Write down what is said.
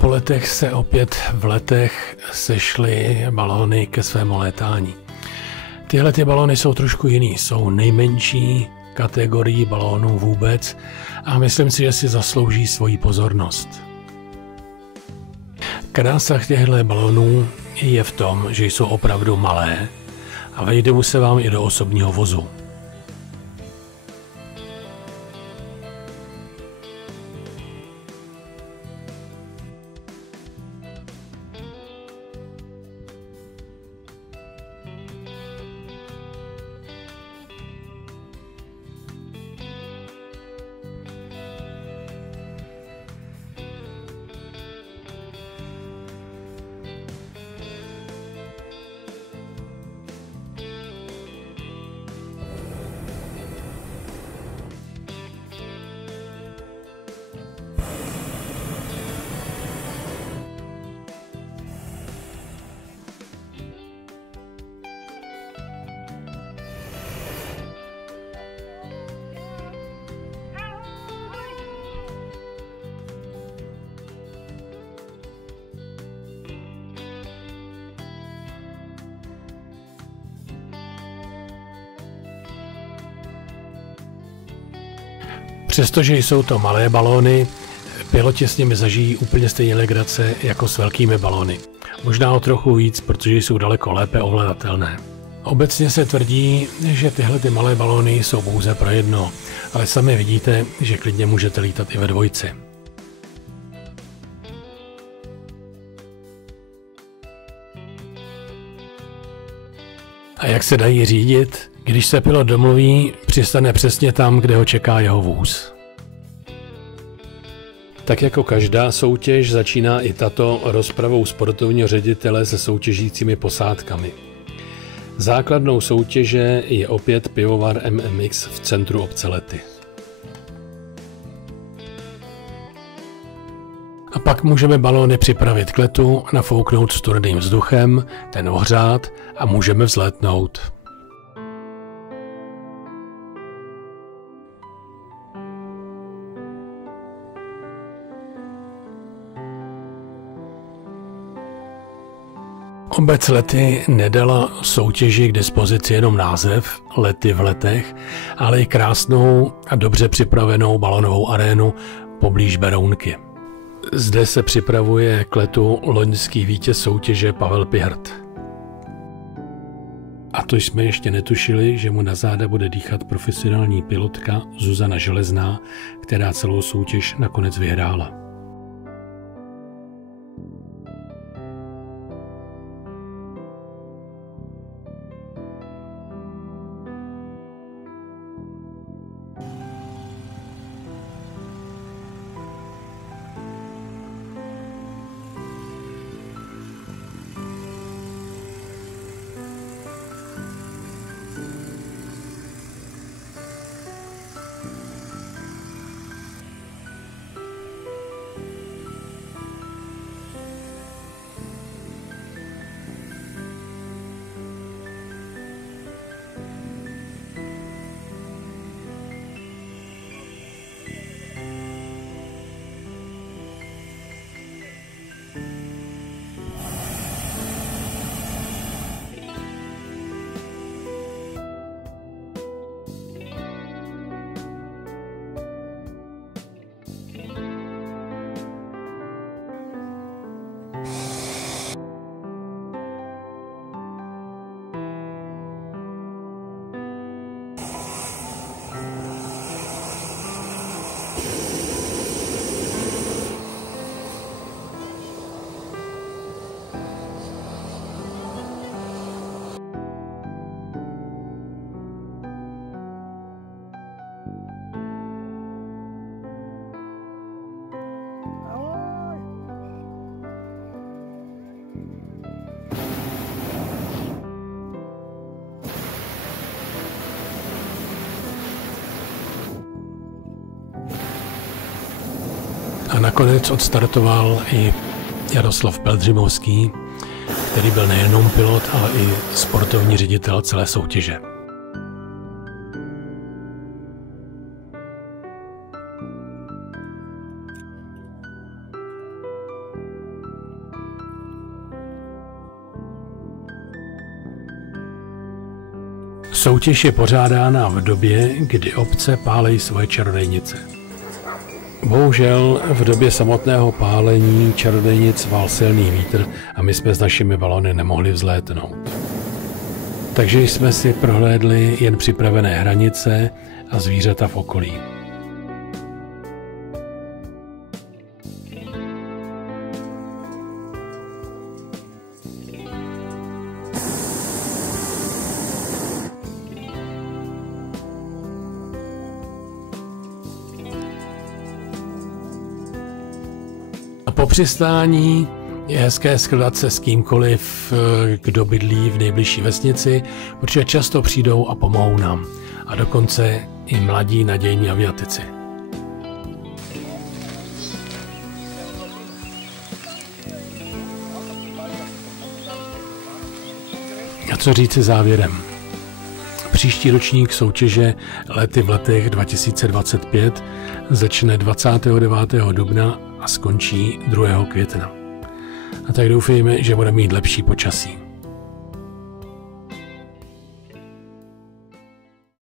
Po letech se opět v letech sešly balóny ke svému létání. Tyhle balóny jsou trošku jiný, jsou nejmenší kategorii balónů vůbec a myslím si, že si zaslouží svoji pozornost. Krása těchto balónů je v tom, že jsou opravdu malé a vejde se vám i do osobního vozu. Přestože jsou to malé balóny, piloti s nimi zažijí úplně stejně legrace jako s velkými balóny. Možná o trochu víc, protože jsou daleko lépe ovladatelné. Obecně se tvrdí, že tyhle malé balóny jsou pouze pro jedno, ale sami vidíte, že klidně můžete lítat i ve dvojci. A jak se dají řídit? Když se pilot domluví, přistane přesně tam, kde ho čeká jeho vůz. Tak jako každá soutěž začíná i tato rozpravou sportovního ředitele se soutěžícími posádkami. Základnou soutěže je opět pivovar MMX v centru obce Lety. A pak můžeme balóny připravit k letu, nafouknout studeným vzduchem, ten ohřát a můžeme vzlétnout. Obec Lety nedala soutěži k dispozici jenom název Lety v Letech, ale i krásnou a dobře připravenou balonovou arénu poblíž Berounky. Zde se připravuje k letu loňský vítěz soutěže Pavel Pichrt. A to jsme ještě netušili, že mu na záda bude dýchat profesionální pilotka Zuzana Železná, která celou soutěž nakonec vyhrála. A nakonec odstartoval i Jaroslav Peldřimovský, který byl nejenom pilot, ale i sportovní ředitel celé soutěže. Soutěž je pořádána v době, kdy obce pálejí svoje čarodejnice. Bohužel v době samotného pálení čarodejnic val silný vítr a my jsme s našimi balony nemohli vzlétnout. Takže jsme si prohlédli jen připravené hranice a zvířata v okolí. Po přistání je hezké shledat se s kýmkoliv, kdo bydlí v nejbližší vesnici, protože často přijdou a pomohou nám. A dokonce i mladí nadějní aviatici. A co říci závěrem? Příští ročník soutěže Lety v letech 2025 začne 29. dubna a skončí 2. května. A tak doufejme, že bude mít lepší počasí.